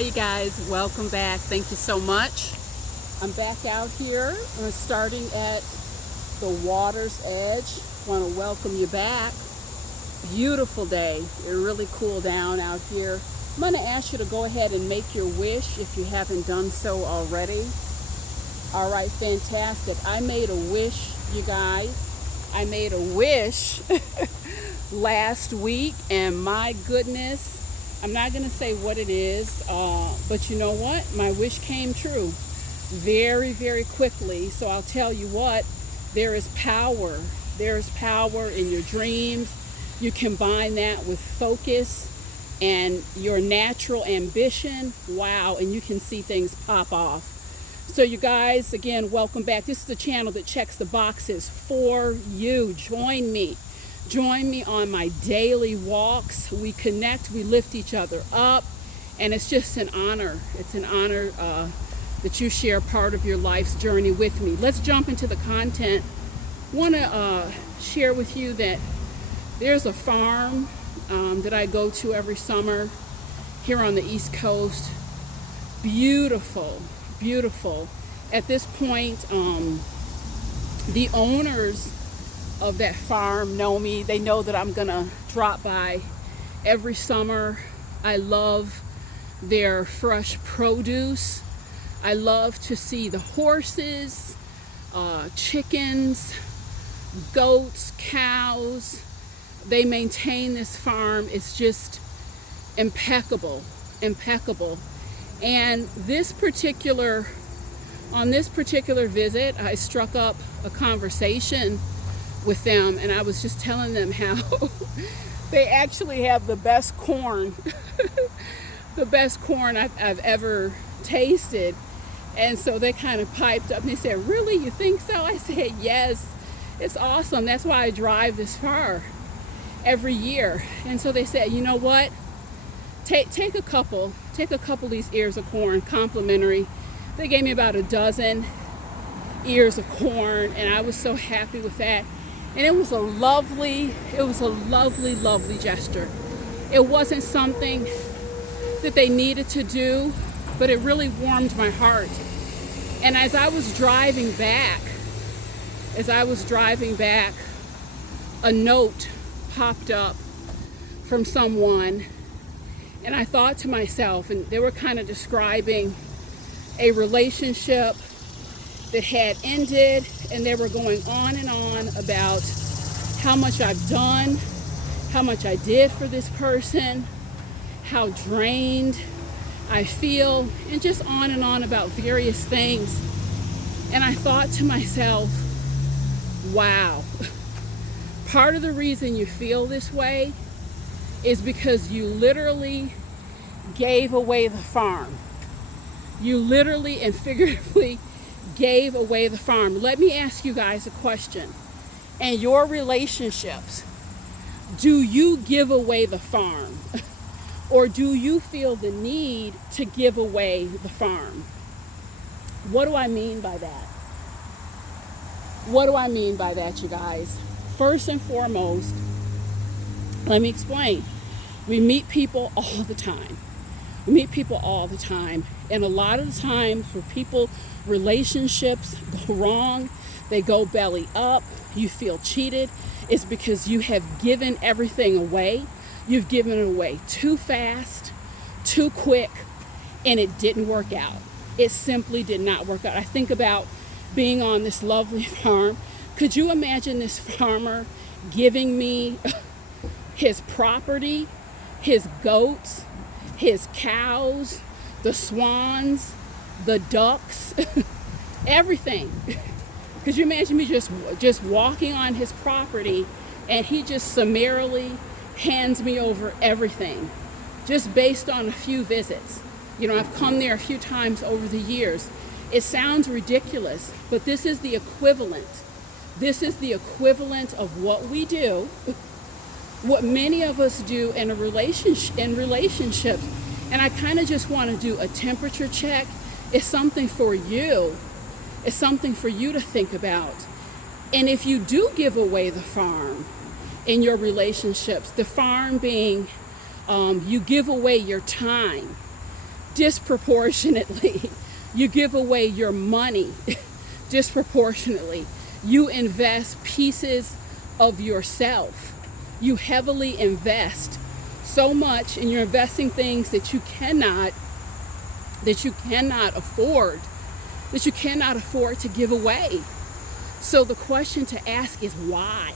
you guys? Welcome back. Thank you so much. I'm back out here. I'm starting at the water's edge. Want to welcome you back. Beautiful day. It really cooled down out here. I'm going to ask you to go ahead and make your wish if you haven't done so already. All right, fantastic. I made a wish, you guys. I made a wish last week, and my goodness, I'm not going to say what it is, but you know what? My wish came true very, very quickly. So I'll tell you what, there is power. There is power in your dreams. You combine that with focus and your natural ambition. Wow, and you can see things pop off. So you guys, again, welcome back. This is the channel that checks the boxes for you. Join me. Join me on my daily walks. We connect, we lift each other up, and it's just an honor. It's an honor that you share part of your life's journey with me. Let's jump into the content. I want to share with you that there's a farm that I go to every summer here on the East Coast. Beautiful, beautiful. At this point, the owners of that farm know me. They know that I'm gonna drop by every summer. I love their fresh produce. I love to see the horses, chickens, goats, cows. They maintain this farm. It's just impeccable, impeccable. And on this particular visit, I struck up a conversation with them, and I was just telling them how they actually have the best corn, the best corn I've ever tasted. And so they kind of piped up and they said, "Really, you think so?" I said, "Yes, it's awesome. That's why I drive this far every year." And so they said, "You know what? Take a couple of these ears of corn, complimentary." They gave me about a dozen ears of corn, and I was so happy with that. And it was a lovely, lovely gesture. It wasn't something that they needed to do, but it really warmed my heart. And as I was driving back, a note popped up from someone, and I thought to myself, and they were kind of describing a relationship that had ended, and they were going on and on about how much I've done, how much I did for this person, how drained I feel, and just on and on about various things. And I thought to myself, wow, part of the reason you feel this way is because you literally gave away the farm. You literally and figuratively gave away the farm. Let me ask you guys a question. In your relationships, do you give away the farm? Or do you feel the need to give away the farm? What do I mean by that? What do I mean by that, you guys? First and foremost, let me explain. We meet people all the time. We meet people all the time. And a lot of the time for people, relationships go wrong. They go belly up. You feel cheated. It's because you have given everything away. You've given it away too fast, too quick, and it didn't work out. It simply did not work out. I think about being on this lovely farm. Could you imagine this farmer giving me his property, his goats, his cows, the swans, the ducks, everything? Could you imagine me just walking on his property and he just summarily hands me over everything just based on a few visits? You know, I've come there a few times over the years. It sounds ridiculous, but this is the equivalent. This is the equivalent of what we do, what many of us do in relationships. And I kind of just want to do a temperature check. It's something for you. It's something for you to think about. And if you do give away the farm in your relationships, the farm being you give away your time, disproportionately. You give away your money disproportionately. You invest pieces of yourself. You heavily invest so much, and you're investing things that you cannot afford, to give away. So the question to ask is why?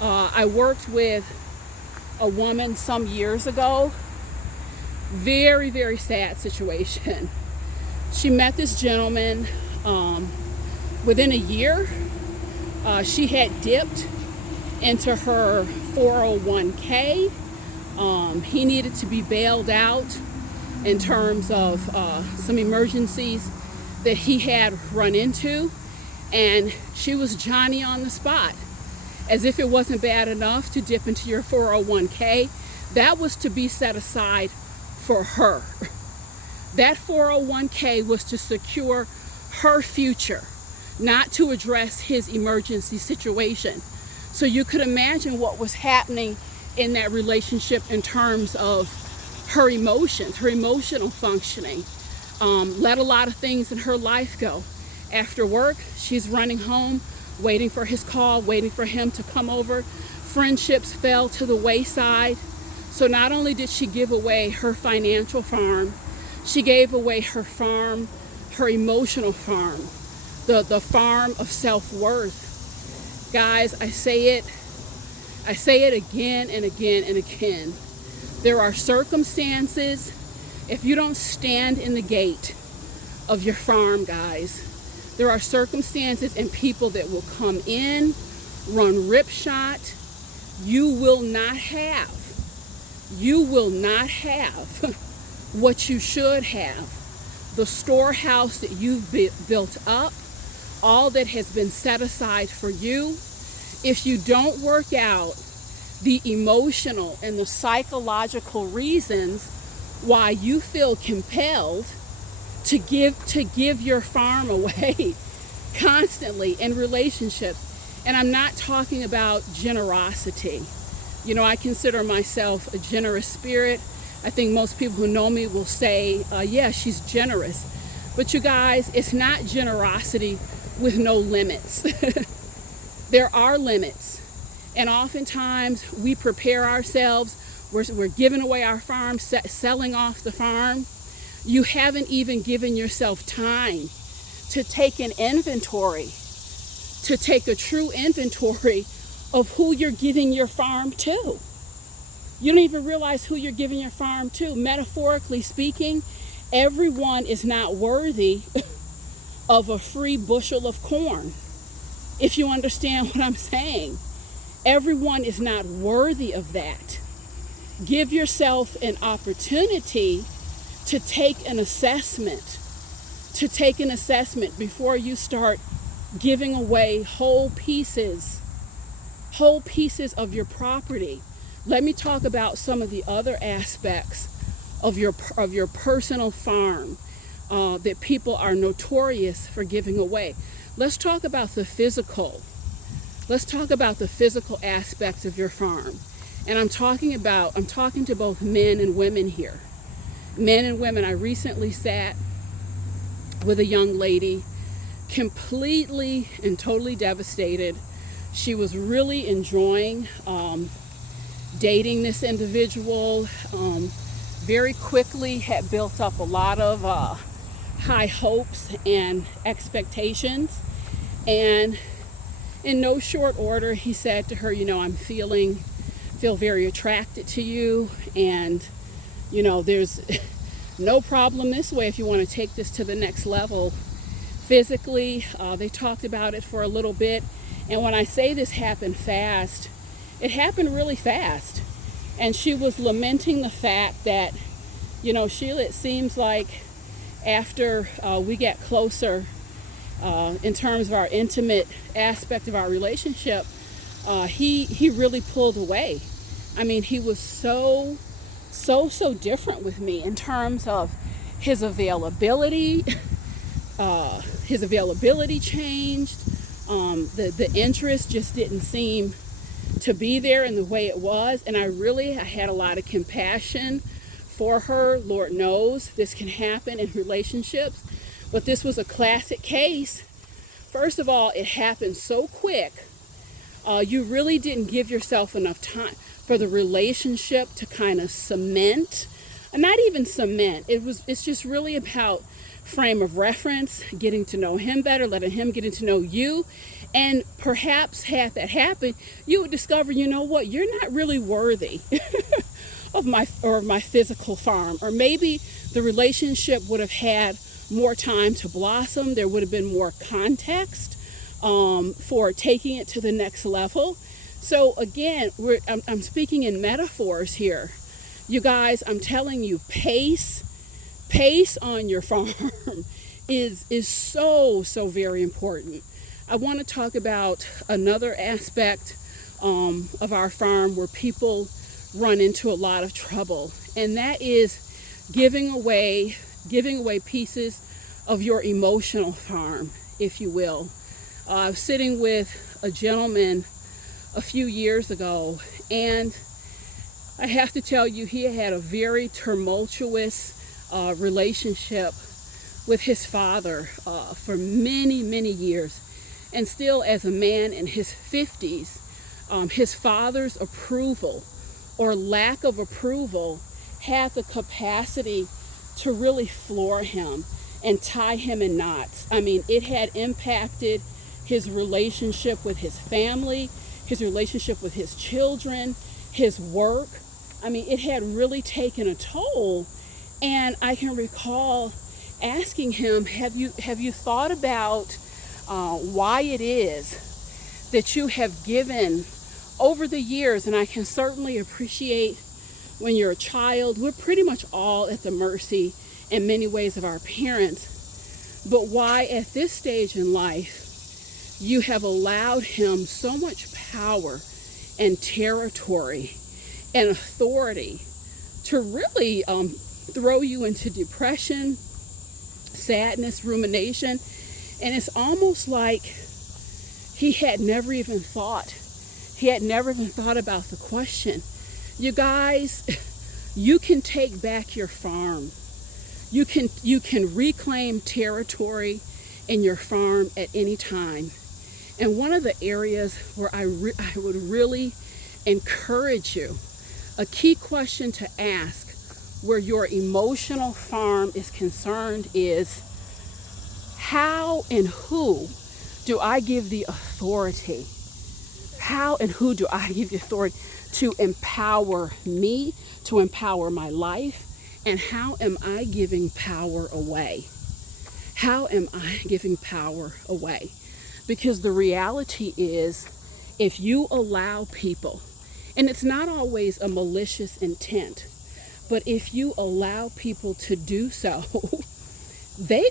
I worked with a woman some years ago. Very, very sad situation. She met this gentleman. Within a year, she had dipped into her 401k. He needed to be bailed out in terms of some emergencies that he had run into, and she was Johnny on the spot. As if it wasn't bad enough to dip into your 401k, that was to be set aside for her. That 401k was to secure her future, not to address his emergency situation. So you could imagine what was happening in that relationship in terms of her emotions, her emotional functioning. Let a lot of things in her life go. After work, she's running home, waiting for his call, waiting for him to come over. Friendships fell to the wayside. So not only did she give away her financial farm, she gave away her farm, her emotional farm, the farm of self-worth. Guys, I say it again and again and again. There are circumstances, if you don't stand in the gate of your farm, guys, there are circumstances and people that will come in, run ripshot. You will not have what you should have. The storehouse that you've built up, all that has been set aside for you. If you don't work out the emotional and the psychological reasons why you feel compelled to give your farm away constantly in relationships. And I'm not talking about generosity. You know, I consider myself a generous spirit. I think most people who know me will say, yeah, she's generous. But you guys, it's not generosity with no limits. There are limits. And oftentimes we prepare ourselves. We're giving away our farm, selling off the farm. You haven't even given yourself time to take an inventory, to take a true inventory of who you're giving your farm to. You don't even realize who you're giving your farm to. Metaphorically speaking, everyone is not worthy of a free bushel of corn. If you understand what I'm saying, everyone is not worthy of that. Give yourself an opportunity to take an assessment, before you start giving away whole pieces of your property. Let me talk about some of the other aspects of your personal farm that people are notorious for giving away. Let's talk about the physical. Let's talk about the physical aspects of your farm. And I'm talking to both men and women here. Men and women. I recently sat with a young lady, completely and totally devastated. She was really enjoying dating this individual. Very quickly had built up a lot of high hopes and expectations. And in no short order, he said to her, you know, I feel very attracted to you, and you know, there's no problem this way if you want to take this to the next level. Physically, they talked about it for a little bit. And when I say this happened fast, it happened really fast. And she was lamenting the fact that, you know, Sheila, it seems like after we get closer in terms of our intimate aspect of our relationship, he really pulled away. I mean, he was so different with me in terms of his availability. His availability changed. The interest just didn't seem to be there in the way it was. And I had a lot of compassion for her. Lord knows this can happen in relationships, but this was a classic case. First of all, it happened so quick. You really didn't give yourself enough time for the relationship to kind of cement, not even cement. It's just really about frame of reference, getting to know him better, letting him get to know you. And perhaps had that happen, you would discover, you know what, you're not really worthy of my physical farm. Or maybe the relationship would have had more time to blossom. There would have been more context for taking it to the next level. So again, I'm speaking in metaphors here. You guys, I'm telling you, pace on your farm is so very important. I want to talk about another aspect of our farm where people run into a lot of trouble, and that is giving away pieces of your emotional farm, if you will. I was sitting with a gentleman a few years ago, and I have to tell you, he had a very tumultuous relationship with his father for many years. And still, as a man in his 50s, his father's approval or lack of approval had the capacity to really floor him and tie him in knots. I mean, it had impacted his relationship with his family, his relationship with his children, his work. I mean, it had really taken a toll. And I can recall asking him, have you thought about why it is that you have given over the years? And I can certainly appreciate when you're a child, we're pretty much all at the mercy in many ways of our parents. But why at this stage in life you have allowed him so much power and territory and authority to really throw you into depression, sadness, rumination. And it's almost like he had never even thought about the question. You guys, you can take back your farm. You can reclaim territory in your farm at any time. And one of the areas where I would really encourage you, a key question to ask where your emotional farm is concerned is, how and who do I give the authority? How and who do I give the authority to empower me, to empower my life? And how am I giving power away? How am I giving power away? Because the reality is, if you allow people, and it's not always a malicious intent, but if you allow people to do so,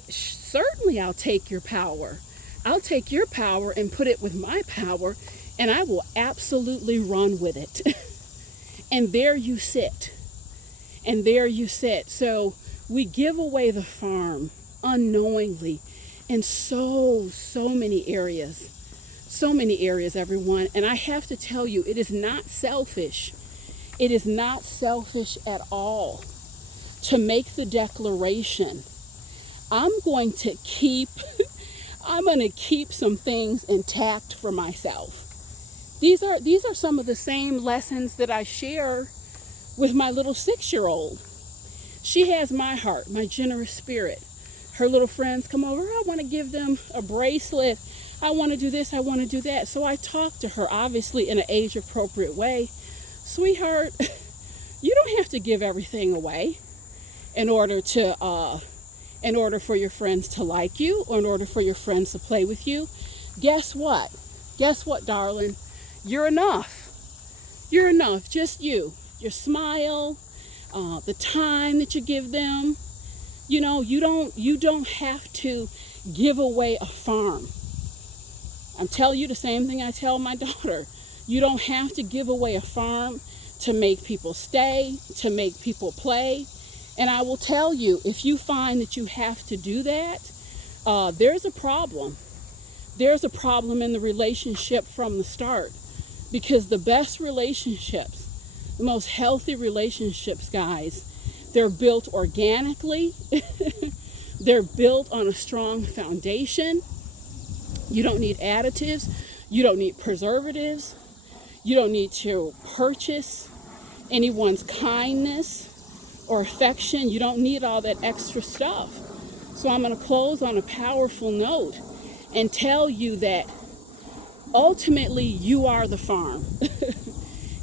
certainly I'll take your power. I'll take your power and put it with my power, and I will absolutely run with it. And there you sit. And there you sit. So we give away the farm unknowingly in so many areas. So many areas, everyone. And I have to tell you, it is not selfish. It is not selfish at all to make the declaration, I'm going to keep some things intact for myself. These are some of the same lessons that I share with my little 6-year-old. She has my heart, my generous spirit. Her little friends come over, I want to give them a bracelet. I want to do this, I want to do that. So I talk to her, obviously in an age-appropriate way. Sweetheart, you don't have to give everything away in order for your friends to like you, or in order for your friends to play with you. Guess what? Guess what, darling? You're enough. You're enough. Just you. Your smile, the time that you give them. You know, you don't have to give away a farm. I'm telling you the same thing I tell my daughter. You don't have to give away a farm to make people stay, to make people play. And I will tell you, if you find that you have to do that, there's a problem. There's a problem in the relationship from the start. Because the best relationships, the most healthy relationships, guys, They're built organically. They're built on a strong foundation. You don't need additives. You don't need preservatives. You don't need to purchase anyone's kindness or affection. You don't need all that extra stuff. So I'm going to close on a powerful note and tell you that ultimately you are the farm.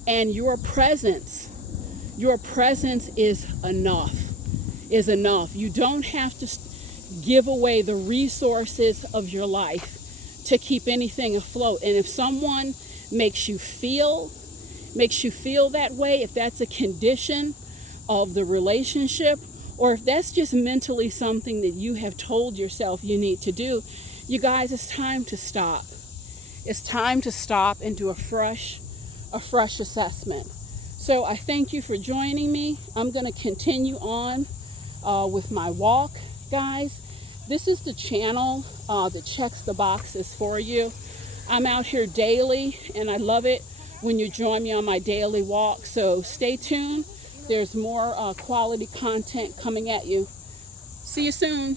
And your presence is enough. You don't have to give away the resources of your life to keep anything afloat. And if someone makes you feel that way, if that's a condition of the relationship, or if that's just mentally something that you have told yourself you need to do, you guys, it's time to stop. It's time to stop and do a fresh assessment. So I thank you for joining me. I'm going to continue on with my walk, guys. This is the channel that checks the boxes for you. I'm out here daily, and I love it when you join me on my daily walk. So stay tuned. There's more quality content coming at you. See you soon.